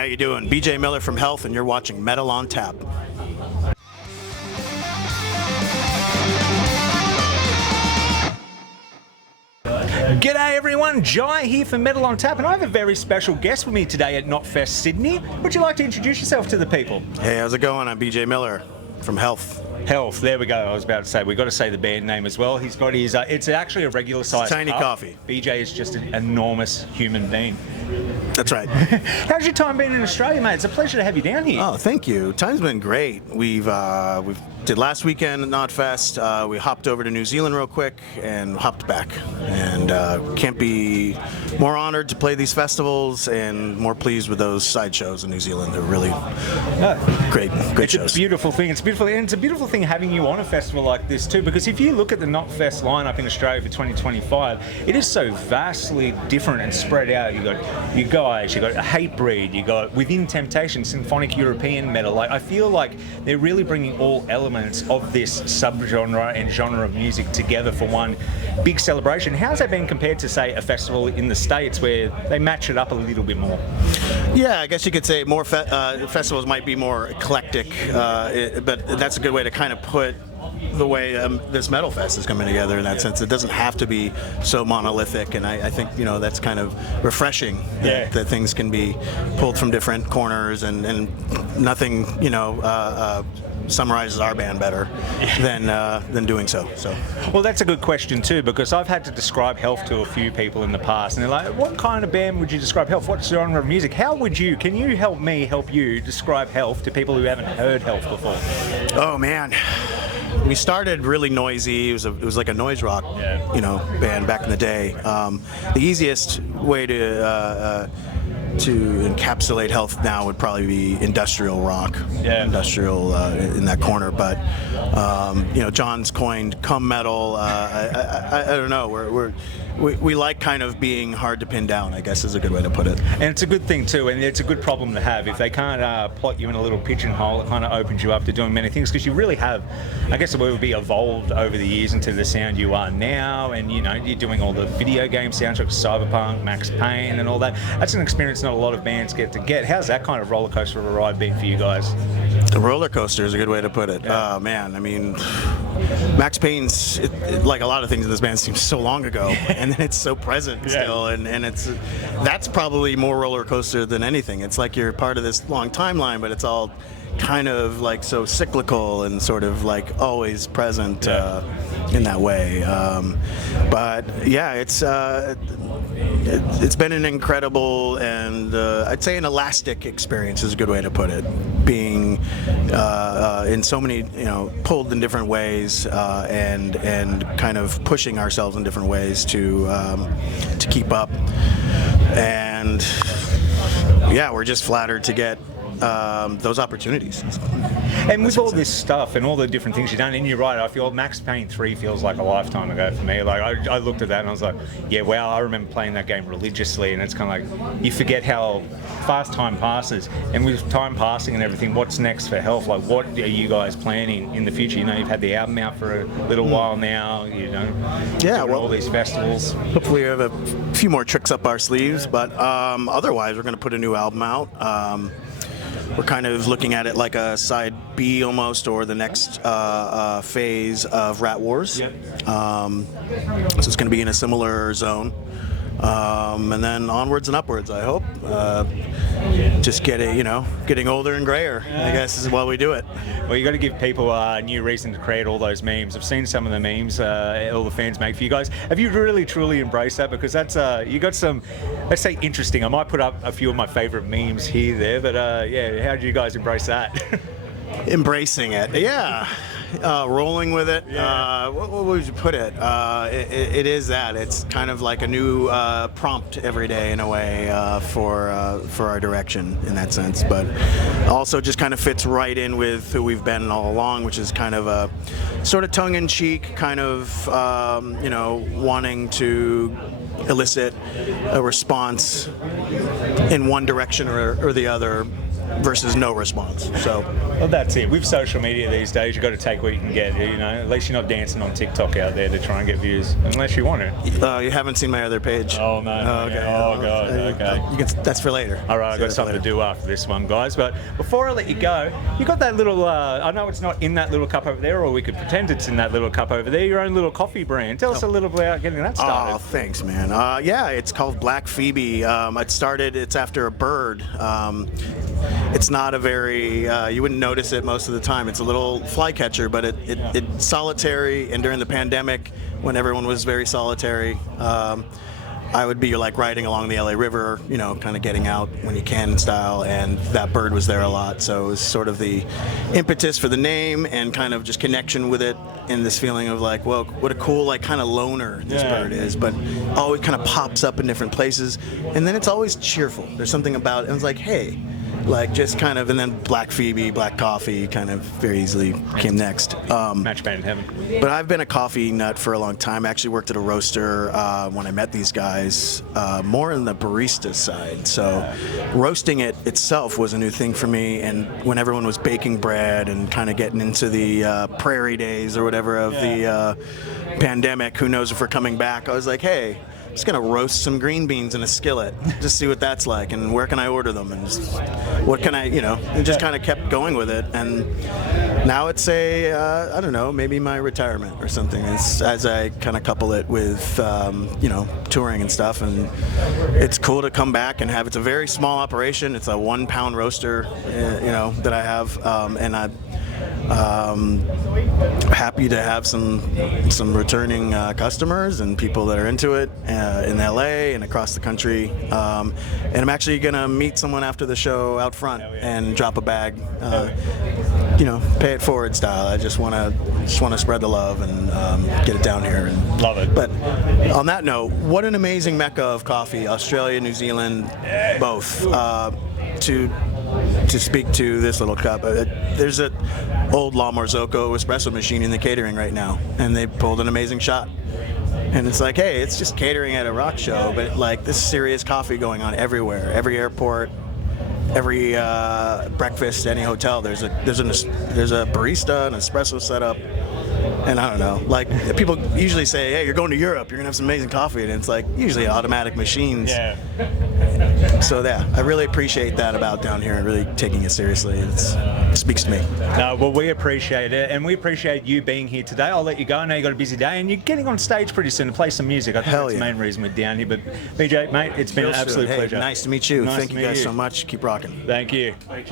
how you doing? BJ Miller from Health, and you're watching Metal on Tap. G'day everyone, Jai here for Metal on Tap, and I have a very special guest with me today at Knotfest Sydney. Would you like to introduce yourself to the people? Hey, how's it going? I'm BJ Miller from Health. Health, there we go. I was about to say, we've got to say the band name as well. He's got his, it's actually a regular size Tiny cup. coffee. BJ is just an enormous human being. That's right. How's your time been in Australia, mate? It's a pleasure to have you down here. Oh, thank you. Time's been great. We've did last weekend at Knotfest. We hopped over to New Zealand real quick and hopped back. And can't be more honored to play these festivals and more pleased with those side shows in New Zealand. They're really great shows. It's a beautiful thing. It's beautiful, and it's a beautiful thing having you on a festival like this too. Because if you look at the Knotfest lineup in Australia for 2025, it is so vastly different and spread out. You got you guys, you got Hatebreed, you got Within Temptation, symphonic European metal. Like I feel like they're really bringing all elements of this subgenre and genre of music together for one big celebration. How's that been compared to, say, a festival in the States where they match it up a little bit more? Yeah, I guess you could say more festivals might be more eclectic, but that's a good way to kind of put the way this Metal Fest is coming together in that sense. It doesn't have to be so monolithic, and I think that's kind of refreshing that things can be pulled from different corners, and nothing summarizes our band better than doing so. Well, that's a good question too, because I've had to describe Health to a few people in the past, and they're like, what kind of band would you describe Health? What genre of music? Can you help you describe Health to people who haven't heard Health before? Oh man, we started really noisy. It was like a noise rock band back in the day. The easiest way to encapsulate Health now would probably be industrial rock, industrial in that corner. But John's coined cum metal. I don't know. We like kind of being hard to pin down, I guess is a good way to put it. And it's a good thing too, and it's a good problem to have. If they can't plot you in a little pigeonhole, it kind of opens you up to doing many things, because you really have, I guess it would be evolved over the years into the sound you are now, and you're doing all the video game soundtracks, Cyberpunk, Max Payne and all that. That's an experience not a lot of bands get to get. How's that kind of roller coaster of a ride been for you guys? The roller coaster is a good way to put it. Yeah. Man, I mean, Max Payne's, like a lot of things in this band, seems so long ago, and then it's so present still, and that's probably more roller coaster than anything. It's like you're part of this long timeline, but it's all kind of like so cyclical and sort of like always present in that way. But yeah, it's been an incredible and I'd say an elastic experience is a good way to put it. Being in so many, pulled in different ways and kind of pushing ourselves in different ways to keep up. And yeah, we're just flattered to get those opportunities. And with all this stuff and all the different things you've done, and you're right, I feel Max Payne 3 feels like a lifetime ago for me. Like I looked at that and I was like, yeah, wow, I remember playing that game religiously, and it's kind of like you forget how fast time passes. And with time passing and everything, what's next for Health? Like, what are you guys planning in the future? You've had the album out for a little while now, all these festivals. Hopefully we have a few more tricks up our sleeves, but otherwise we're going to put a new album out. We're kind of looking at it like a side B almost, or the next phase of Rat Wars. So it's going to be in a similar zone. And then onwards and upwards, I hope. Just getting older and grayer, I guess, is while we do it. Well, you got to give people a new reason to create all those memes. I've seen some of the memes all the fans make for you guys. Have you really, truly embraced that? Because that's, you got some, let's say, interesting. I might put up a few of my favorite memes there, but how did you guys embrace that? Embracing it, yeah. Rolling with it. What would you put it? It is that. It's kind of like a new prompt every day in a way for our direction in that sense, but also just kind of fits right in with who we've been all along, which is kind of a sort of tongue-in-cheek kind of wanting to elicit a response in one direction or the other versus no response. So Well, that's it. With social media these days, you've got to take what you can get. You know, at least you're not dancing on TikTok out there to try and get views, unless you want to. you haven't seen my other page. Oh no. Okay. Oh god. Okay. That's for later. All right, I've got something to do after this one, guys. But before I let you go, you got that little. I know it's not in that little cup over there, or we could pretend it's in that little cup over there. Your own little coffee brand. Tell us a little about getting that started. Oh, thanks, man. Yeah, it's called Black Phoebe. It's after a bird. It's not a very, you wouldn't notice it most of the time. It's a little flycatcher, but it's solitary, and during the pandemic, when everyone was very solitary, I would be like riding along the LA River, you know, kind of getting out when you can style, and that bird was there a lot. So it was sort of the impetus for the name and kind of just connection with it, and this feeling of like, well, what a cool, like, kind of loner this bird is, but always kind of pops up in different places, and then it's always cheerful. There's something about it, and it's like, hey, like just kind of, and then Black Phoebe, Black Coffee kind of very easily came next. Match made in heaven. But I've been a coffee nut for a long time. I actually worked at a roaster when I met these guys, more in the barista side. So roasting it itself was a new thing for me. And when everyone was baking bread and kind of getting into the prairie days or whatever of the pandemic, who knows if we're coming back, I was like, hey, I'm just gonna roast some green beans in a skillet, just see what that's like, and where can I order them, and just, what can I, you know, and just kind of kept going with it, and now it's I don't know, maybe my retirement or something, as I kind of couple it with, you know, touring and stuff, and it's cool to come back and have. It's a very small operation. It's a 1 pound roaster, you know, that I have, and I. Happy to have some returning customers and people that are into it in LA and across the country. And I'm actually gonna meet someone after the show out front and drop a bag. You know, pay it forward style. I just wanna spread the love and get it down here. And love it. But on that note, what an amazing mecca of coffee, Australia, New Zealand, both. To speak to this little cup, there's an old La Marzocco espresso machine in the catering right now, and they pulled an amazing shot. And it's like, hey, it's just catering at a rock show, but like this serious coffee going on everywhere, every airport, every breakfast, any hotel. There's a barista, an espresso setup. And I don't know, like people usually say, hey, you're going to Europe, you're gonna have some amazing coffee, and it's like usually automatic machines. Yeah. So yeah, I really appreciate that about down here and really taking it seriously. It speaks to me. No, well, we appreciate it, and we appreciate you being here today. I'll let you go. I know you got a busy day, and you're getting on stage pretty soon to play some music. I think that's the main reason we're down here. But BJ, mate, it's been an absolute pleasure. Nice to meet you. Nice Thank to you meet guys you. so much. Keep rocking. Thank you. Cheers.